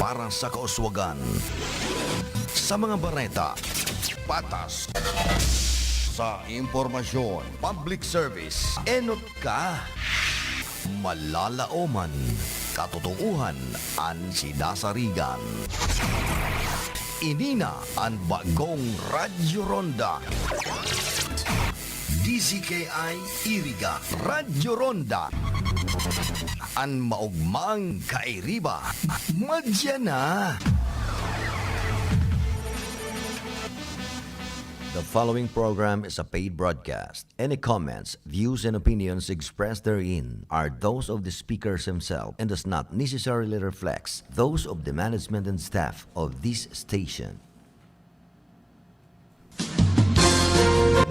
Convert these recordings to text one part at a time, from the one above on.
para sa kauswagan. Sa mga bareta, patas, sa impormasyon, public service, enot ka, malalaoman, katotohuan, an sidasarigan. Inina ang bagong Radyo Ronda. DZKI Iriga Radyo Ronda. An maugmang kairiba. Madya na. The following program is a paid broadcast. Any comments, views, and opinions expressed therein are those of the speakers himself and does not necessarily reflect those of the management and staff of this station.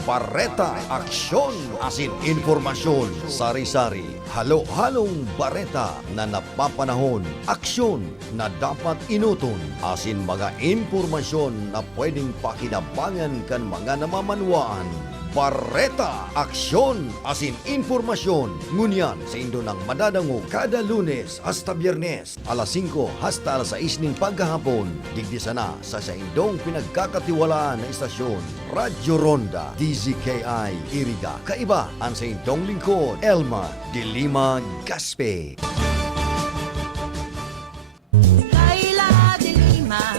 Bareta Aksyon asin informasyon sari-sari. Halo-halong bareta na napapanahon. Aksyon na dapat inuton. Asin mga informasyon na pwedeng pakinabangan kan mga namamanwaan. Bareta Aksyon asin informasyon. Ngunyan sa indo ng madadango kada Lunes hasta Biyernes alas 5 hasta alas 6 ng paghahapon. Digdi sana sa indong pinagkakatiwalaan na istasyon Radyo Ronda DZKI Iriga. Kaiba ang sa indong lingkod Elma de Lima Gaspe. Laila de Lima,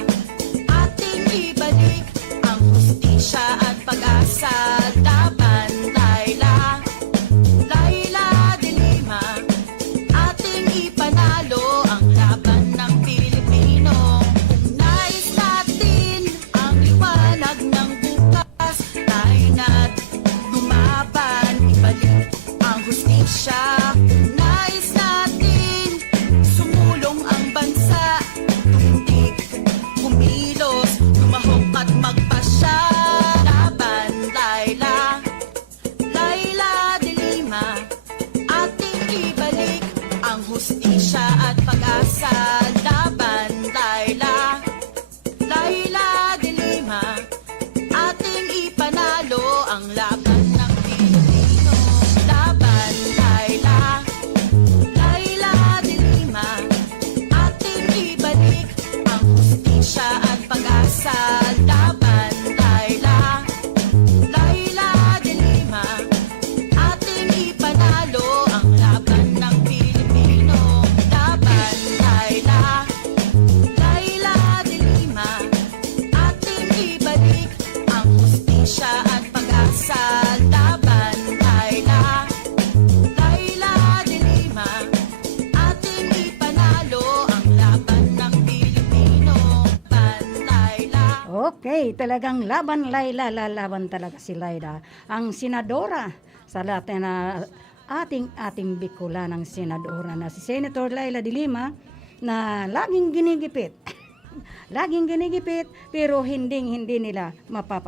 ating ibalik ang hustisya at pag-asa. Laban, Laila. Laila de Lima, ating ipanalo ang laban ng Pilipino. Nais natin ang liwanag ng bukas. Tayo na't lumaban, ibalik ang hustisya. Nais natin sumulong ang bansa. Tumindig, kumilos, lumahok at magpasya. Laban, Laila. Laila de Lima, ating ibalik ang hustisya at pag-asa. Laban, Laila. Laila de Lima, ating ipanalo ang laban ng Pilipino. Laban, Laila. Laila de Lima, ating ibalik ang hustisya at pag-asa. Laban, Laila. Laila de Lima, ating ipanalo ang laban ng Pilipino. Laban, Laila. Laila de Lima, ating ibalik ang hustisya at pag-asa. Laban, Laila. Laila de Lima, ating ipanalo ang laban ng Pilipino. Laban, Laila. Okay, talagang laban Laila, lalaban talaga si Laila. Ang senadora sa lahat na ating Bicolanang senadora na si Senator Laila de Lima na laging ginigipit. Laging ginigipit pero hindi nila